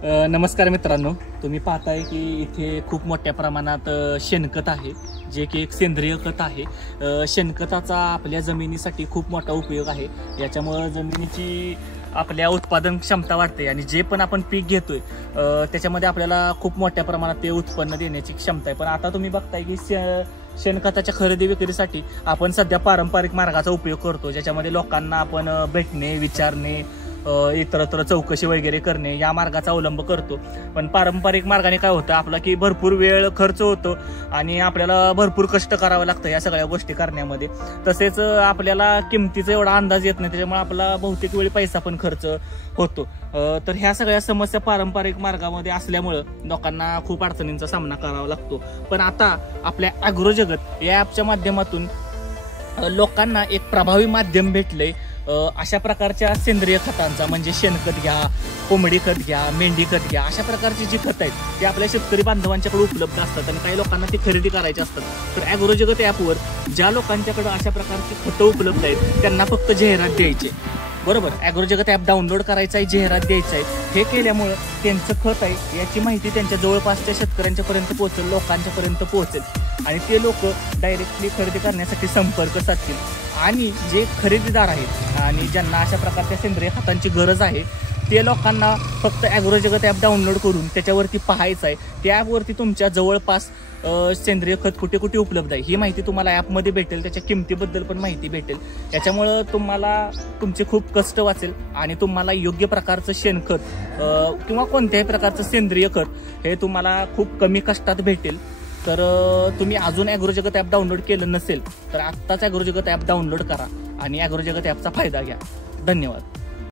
नमस्कार मित्रांनो, तुम्ही पाहताय की इथे खूप मोठ्या प्रमाणात शेणखत आहे, जे की एक सेंद्रिय खत आहे। शेणखताचा आपल्या जमिनीसाठी खूप मोठा उपयोग आहे। याच्यामुळे जमिनीची आपल्या उत्पादन क्षमता वाढते आणि जे पण आपण पीक घेतोय त्याच्यामध्ये आपल्याला खूप मोठ्या प्रमाणात ते उत्पन्न देण्याची क्षमता आहे। पण आता तुम्ही बघताय की शेणखताच्या खरेदी विक्रीसाठी आपण सध्या पारंपरिक मार्गाचा उपयोग करतो, ज्याच्यामध्ये लोकांना आपण भेटणे, विचारणे, इतरत्र चौकशी वगैरे करणे या मार्गाचा अवलंब करतो। पण पारंपरिक मार्गाने काय होतं आपला की भरपूर वेळ खर्च होतो आणि आपल्याला भरपूर कष्ट करावं लागतं या सगळ्या गोष्टी करण्यामध्ये। तसेच आपल्याला किमतीचा एवढा अंदाज येत नाही, त्याच्यामुळे आपला बहुतेक वेळी पैसा पण खर्च होतो। तर ह्या सगळ्या समस्या पारंपरिक मार्गामध्ये असल्यामुळे लोकांना खूप अडचणींचा सामना करावा लागतो। पण आता आपल्या ॲग्रो जगत या ॲपच्या माध्यमातून लोकांना एक प्रभावी माध्यम भेटले अशा प्रकारच्या सेंद्रिय खतांचा, म्हणजे शेणखत घ्या, कोंबडी खत घ्या, मेंढी खत घ्या, अशा प्रकारची जी खतं आहेत ते आपल्या शेतकरी बांधवांच्याकडे उपलब्ध असतात आणि काही लोकांना ती खरेदी करायची असतात। तर ॲग्रो जगत ॲपवर ज्या लोकांच्याकडे अशा प्रकारची खतं उपलब्ध आहेत त्यांना फक्त जाहिरात द्यायची, बरोबर। ॲग्रो जगत ॲप डाउनलोड करायचं आहे, जाहिरात द्यायचं आहे। हे केल्यामुळे त्यांचं खत आहे याची माहिती त्यांच्या जवळपासच्या शेतकऱ्यांच्यापर्यंत पोहोचेल, लोकांच्यापर्यंत पोहोचेल आणि ते लोक डायरेक्टली खरेदी करण्यासाठी संपर्क साधतील। आणि जे खरेदीदार आहेत आणि ज्यांना अशा प्रकारच्या सेंद्रिय खतांची गरज आहे ते लोकांना फक्त ॲग्रो जगत ॲप डाउनलोड करून त्याच्यावरती पाहायचं आहे। त्या ॲपवरती तुमच्या जवळपास सेंद्रिय खत कुठे कुठे उपलब्ध आहे ही माहिती तुम्हाला ॲपमध्ये भेटेल, त्याच्या किमतीबद्दल पण माहिती भेटेल। याच्यामुळं तुम्हाला तुमचे खूप कष्ट वाचेल आणि तुम्हाला योग्य प्रकारचं शेणखत किंवा कोणत्याही प्रकारचं सेंद्रिय खत हे तुम्हाला खूप कमी कष्टात भेटेल। तर तुम्ही अजून ॲग्रो जगत ॲप डाउनलोड केलं नसेल तर आत्ताच ॲग्रो जगत ॲप डाउनलोड करा आणि ॲग्रो जगत ॲपचा फायदा घ्या। धन्यवाद।